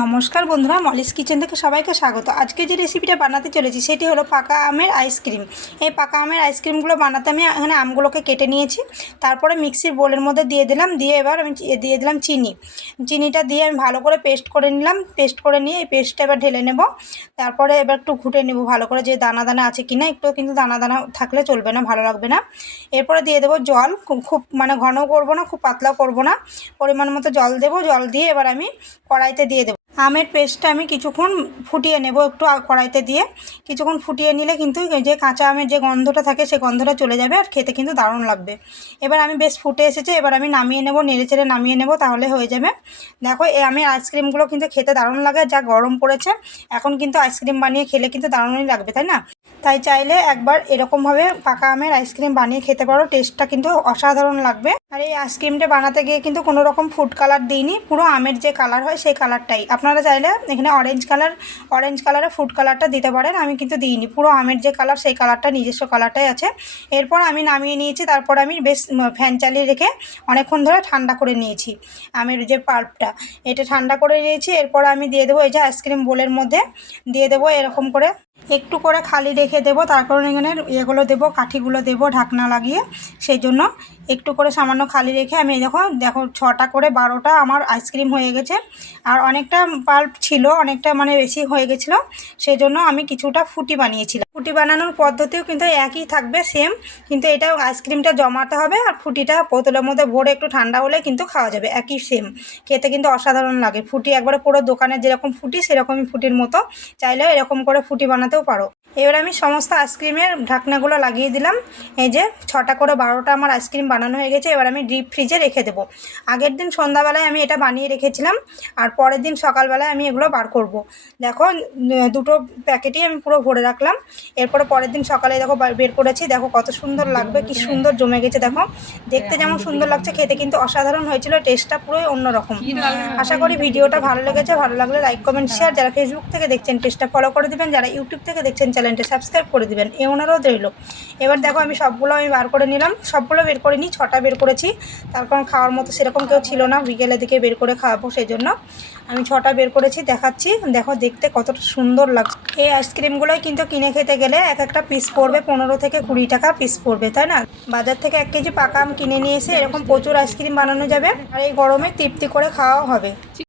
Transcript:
নমস্কার বন্ধুরা, Molly's kitchen থেকে সবাইকে স্বাগত। আজকে যে রেসিপিটা বানাতে চলেছি, সেটি হলো পাকা আমের আইসক্রিম এই পাকা আমের আইসক্রিমগুলো বানাতে আমি এখানে আমগুলোকে কেটে নিয়েছি। তারপরে মিক্সির বোলের মধ্যে দিয়ে দিলাম, দিয়ে এবার আমি দিয়ে দিলাম চিনি। চিনিটা দিয়ে আমি ভালো করে পেস্ট করে নিলাম। পেস্ট করে নিয়ে এই পেস্টটা এবার ঢেলে নেব। তারপরে এবার একটু ঘুটে নেব ভালো করে, যে দানা দানা আছে কি না একটু কিন্তু দানা দানা থাকলে চলবে না, ভালো লাগবে না। এরপরে দিয়ে দেবো জল। খুব মানে ঘনও করব না, খুব পাতলাও করব না। পরিমাণ মতো জল দেবো। জল দিয়ে এবার আমি কড়াইতে দিয়ে দেবো। আমের পেস্টটা আমি কিছুক্ষণ ফুটিয়ে নেব একটু কড়াইতে দিয়ে। কিছুক্ষণ ফুটিয়ে নিলে কিন্তু যে কাঁচা আমের যে গন্ধটা থাকে সেই গন্ধটা চলে যাবে আর খেতে কিন্তু দারুণ লাগবে। এবার আমি বেশ ফুটে এসেছে, এবার আমি নামিয়ে নেব, নেড়ে চেড়ে নামিয়ে নেব, তাহলে হয়ে যাবে। দেখো এই আমের আইসক্রিমগুলো কিন্তু খেতে দারুণ লাগে, যা গরম পড়েছে, এখন কিন্তু আইসক্রিম বানিয়ে খেলে কিন্তু দারুণই লাগবে, তাই না? তাই চাইলে একবার এরকমভাবে পাকা আমের আইসক্রিম বানিয়ে খেতে পারো টেস্টটা কিন্তু অসাধারণ লাগবে। আর এই আইসক্রিমটা বানাতে গিয়ে কিন্তু কোনো রকম ফুড কালার দিইনি, পুরো আমের যে কালার হয় সেই কালারটাই আপনারা চাইলে এখানে অরেঞ্জ কালার অরেঞ্জ কালারে ফুড কালারটা দিতে পারেন, আমি কিন্তু দিইনি। পুরো আমের যে কালার সেই কালারটা নিজস্ব কালারটাই আছে। এরপর আমি নামিয়ে নিয়েছি, তারপর আমি বেশ ফ্যান চালিয়ে রেখে অনেকক্ষণ ধরে ঠান্ডা করে নিয়েছি আমের যে পাল্পটা এটা ঠান্ডা করে নিয়েছি, এরপর আমি দিয়ে দেবো এই যে আইসক্রিম বোলের মধ্যে, দিয়ে দেবো এরকম করে। একটু করে খালি রেখে দেবো, তার কারণ এখানে এগুলো দেবো, কাঠিগুলো দেবো, ঢাকনা লাগিয়ে, সেই জন্য একটু করে সামান্য খালি রেখে আমি দেখো দেখো ছটা করে বারোটা আমার আইসক্রিম হয়ে গেছে। আর অনেকটা পাল্প ছিল, অনেকটা মানে বেশি হয়ে গেছিল সেই জন্য আমি কিছুটা ফুটি বানিয়েছিলাম। ফুটি বানানোর পদ্ধতিও কিন্তু একই থাকবে সেম কিন্তু এটা আইসক্রিমটা জমাতে হবে আর ফুটিটা বোতলের মধ্যে ভরে একটু ঠান্ডা হলে কিন্তু খাওয়া যাবে, একই সেম খেতে কিন্তু অসাধারণ লাগে। ফুটি একবারে পুরো দোকানে যেরকম ফুটি, সেরকমই ফুটির মতো। চাইলেও এরকম করে ফুটি বানাতেও পারো। এবার আমি সমস্ত আইসক্রিমের ঢাকনাগুলো লাগিয়ে দিলাম। এই যে ছটা করে বারোটা আমার আইসক্রিম বানানো হয়ে গেছে, এবার আমি ডিপ ফ্রিজে রেখে দেবো। আগের দিন সন্ধ্যাবেলায় আমি এটা বানিয়ে রেখেছিলাম, আর পরের দিন সকালবেলায় আমি এগুলো বার করব। দেখো, দুটো প্যাকেটই আমি পুরো ভরে রাখলাম। এরপরে পরের দিন সকালে দেখো বের করেছি, দেখো কত সুন্দর লাগবে, কি সুন্দর জমে গেছে, দেখো। দেখতে যেমন সুন্দর লাগছে, খেতে কিন্তু অসাধারণ হয়েছিল, টেস্টটা পুরোই অন্যরকম। আশা করি ভিডিওটা ভালো লেগেছে, ভালো লাগলে লাইক, কমেন্ট, শেয়ার, যারা ফেসবুক থেকে দেখছেন, পেজটা ফলো করে দেবেন, যারা ইউটিউব থেকে দেখছেন চ্যানেলটা সাবস্ক্রাইব করে দিবেন। এ অনুরোধ রইল এবার দেখো আমি সবগুলো আমি বার করে নিলাম। সবগুলো বের করে নিই ছটা বের করেছি। তার কারণ খাওয়ার মতো সেরকম কেউ ছিল না, বিকেলের দিকে বের করে খাওয়াবো সেই জন্য আমি ছটা বের করেছি, দেখাচ্ছি। দেখো দেখতে কতটা সুন্দর লাগছে। এই আইসক্রিমগুলোই কিন্তু কিনে খেতে গেলে এক একটা পিস পড়বে, পনেরো থেকে কুড়ি টাকা পিস পড়বে, তাই না? বাজার থেকে এক কেজি পাকা আম কিনে নিয়ে এসে এরকম প্রচুর আইসক্রিম বানানো যাবে। আর এই গরমে তৃপ্তি করে খাওয়াও হবে।